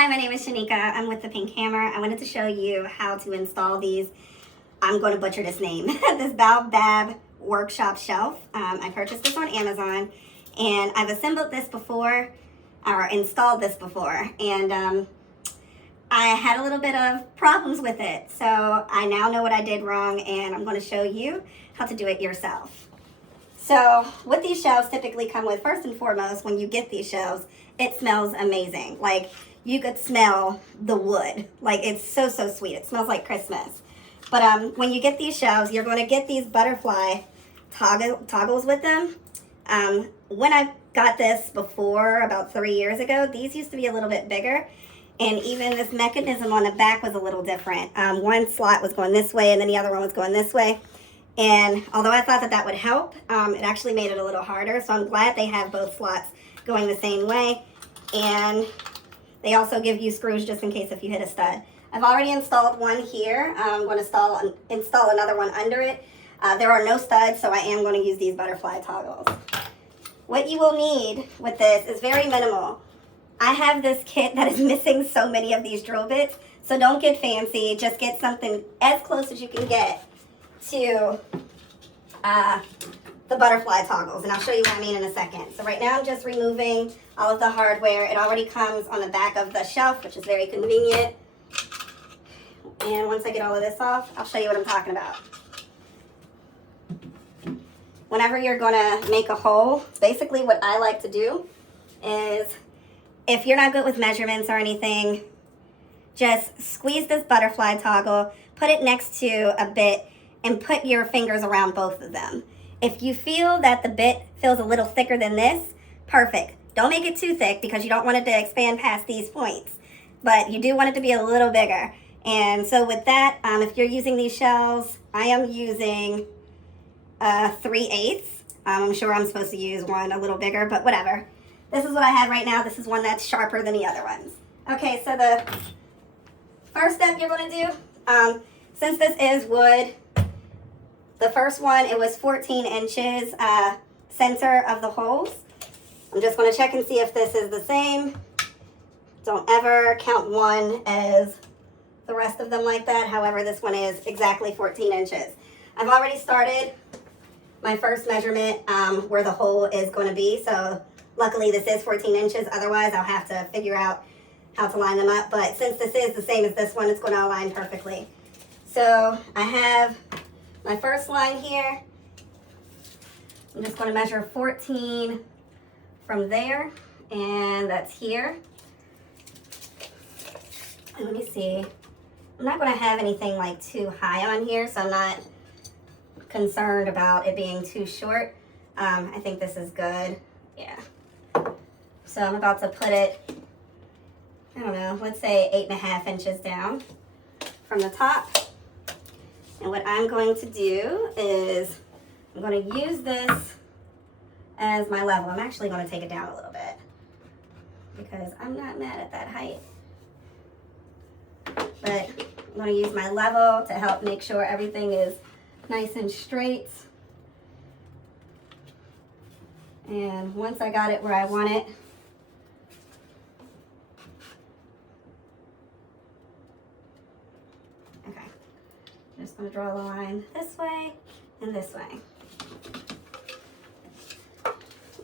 Hi, my name is Shanika. I'm with the Pink Hammer. I wanted to show you how to install these, I'm going to butcher this name, this Baobab workshop shelf. I purchased this on Amazon, and I've assembled this before, or installed this before, and I had a little bit of problems with it. So I now know what I did wrong, and I'm going to show you how to do it yourself. So what these shelves typically come with, first and foremost, when you get these shelves, it smells amazing. Like, you could smell the wood. Like, it's so sweet. It smells like Christmas. But when you get these shelves, you're going to get these butterfly toggles with them. When I got this before, about 3 years ago, these used to be a little bit bigger. And even this mechanism on the back was a little different. One slot was going this way, and then the other one was going this way. And although I thought that that would help, it actually made it a little harder. So I'm glad they have both slots going the same way. And they also give you screws just in case if you hit a stud. I've already installed one here. I'm going to install another one under it. There are no studs, so I am going to use these butterfly toggles. What you will need with this is very minimal. I have this kit that is missing so many of these drill bits, so don't get fancy. Just get something as close as you can get to the butterfly toggles, and I'll show you what I mean in a second. So right now I'm just removing all of the hardware. It already comes on the back of the shelf, which is very convenient. And once I get all of this off, I'll show you what I'm talking about. Whenever you're gonna make a hole, basically what I like to do is, if you're not good with measurements or anything, just squeeze this butterfly toggle, put it next to a bit, and put your fingers around both of them. If you feel that the bit feels a little thicker than this, perfect. Don't make it too thick because you don't want it to expand past these points. But you do want it to be a little bigger. And so with that, if you're using these shells, I am using 3/8. I'm sure I'm supposed to use one a little bigger, but whatever. This is what I have right now. This is one that's sharper than the other ones. Okay, so the first step you're going to do, since this is wood, the first one, it was 14 inches center of the holes. I'm just going to check and see if this is the same. Don't ever count one as the rest of them like that. However, this one is exactly 14 inches. I've already started my first measurement where the hole is going to be. So luckily this is 14 inches. Otherwise, I'll have to figure out how to line them up. But since this is the same as this one, it's going to align perfectly. So I have my first line here. I'm just going to measure 14 from there, and that's here. And let me see. I'm not going to have anything like too high on here, so I'm not concerned about it being too short. I think this is good. Yeah. So I'm about to put it, I don't know, let's say 8.5 inches down from the top. And what I'm going to do is I'm going to use this as my level. I'm actually going to take it down a little bit because I'm not mad at that height. But I'm going to use my level to help make sure everything is nice and straight. And once I got it where I want it, okay. I'm just going to draw the line this way and this way.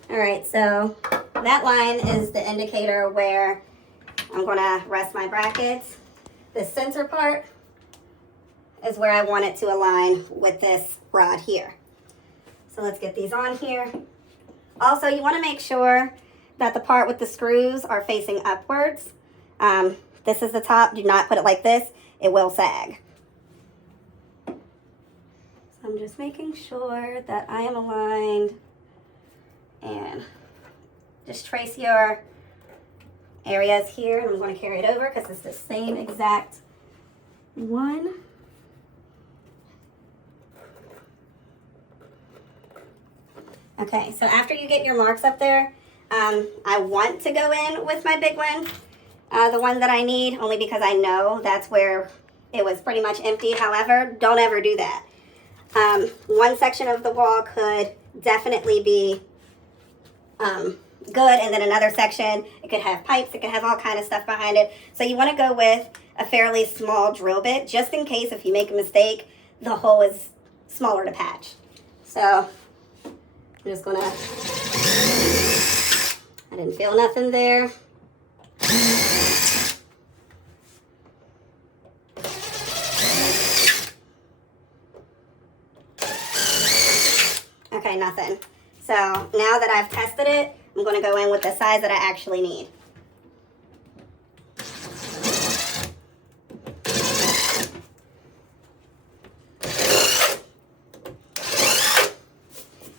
All right, so that line is the indicator where I'm going to rest my brackets. The center part is where I want it to align with this rod here. So let's get these on here. Also, you want to make sure that the part with the screws are facing upwards. This is the top. Do not put it like this. It will sag. I'm just making sure that I am aligned, and just trace your areas here, and I'm going to carry it over because it's the same exact one. Okay, so after you get your marks up there, I want to go in with my big one, the one that I need, only because I know that's where it was pretty much empty. However, don't ever do that. One section of the wall could definitely be good, and then another section, it could have pipes, it could have all kind of stuff behind it. So you want to go with a fairly small drill bit, just in case if you make a mistake, the hole is smaller to patch. So I'm just gonna, I didn't feel nothing there. Okay, nothing. So now that I've tested it, I'm going to go in with the size that I actually need.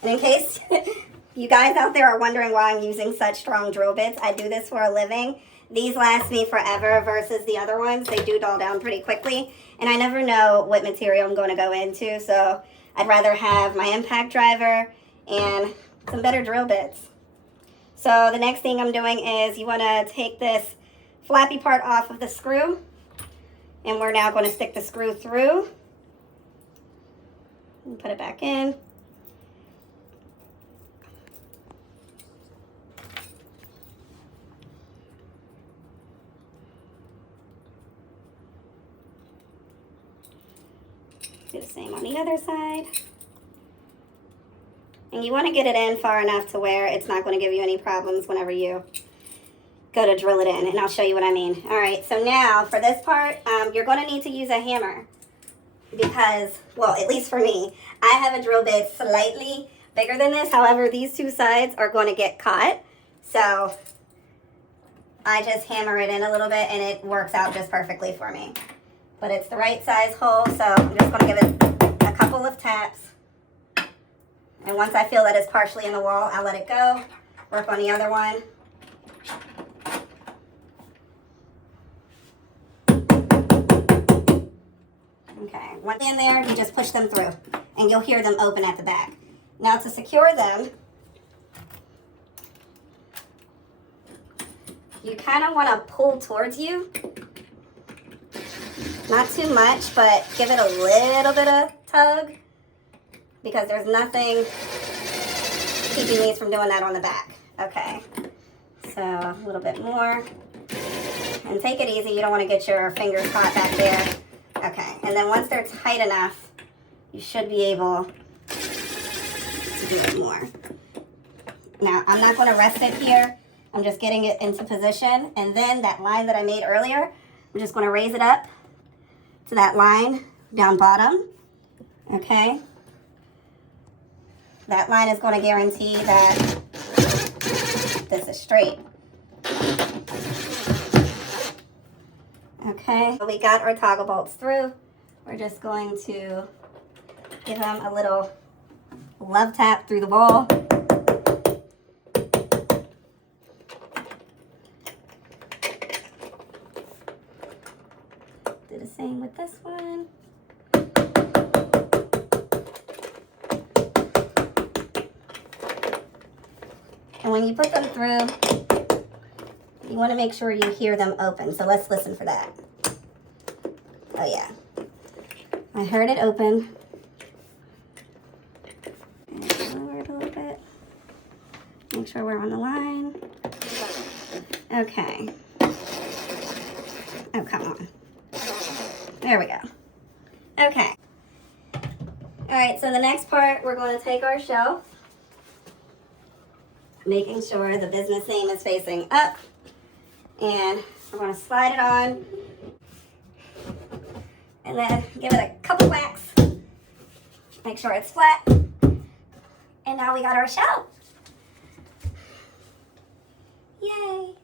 And in case you guys out there are wondering why I'm using such strong drill bits, I do this for a living. These last me forever versus the other ones. They do dull down pretty quickly. And I never know what material I'm going to go into, so I'd rather have my impact driver and some better drill bits. So the next thing I'm doing is you want to take this flappy part off of the screw, and we're now going to stick the screw through and put it back in. Do the same on the other side. And you want to get it in far enough to where it's not going to give you any problems whenever you go to drill it in. And I'll show you what I mean. All right, so now for this part, you're going to need to use a hammer because, well, at least for me, I have a drill bit slightly bigger than this. However, these two sides are going to get caught. So I just hammer it in a little bit and it works out just perfectly for me. But it's the right size hole, so I'm just going to give it a couple of taps. And once I feel that it's partially in the wall, I'll let it go. Work on the other one. Okay, once in there, you just push them through. And you'll hear them open at the back. Now to secure them, you kind of want to pull towards you. Not too much, but give it a little bit of tug because there's nothing keeping these from doing that on the back. Okay, so a little bit more. And take it easy. You don't want to get your fingers caught back there. Okay, and then once they're tight enough, you should be able to do it more. Now, I'm not going to rest it here. I'm just getting it into position. And then that line that I made earlier, I'm just going to raise it up to that line down bottom, okay? That line is going to guarantee that this is straight. Okay, we got our toggle bolts through. We're just going to give them a little love tap through the wall. Do the same with this one. And when you put them through, you want to make sure you hear them open. So let's listen for that. Oh yeah, I heard it open. And lower it a little bit. Make sure we're on the line. Okay. Oh, come on. There we go. Okay. All right, so the next part, we're going to take our shelf, making sure the business name is facing up, and we're going to slide it on, and then give it a couple whacks. Make sure it's flat, and now we got our shelf. Yay!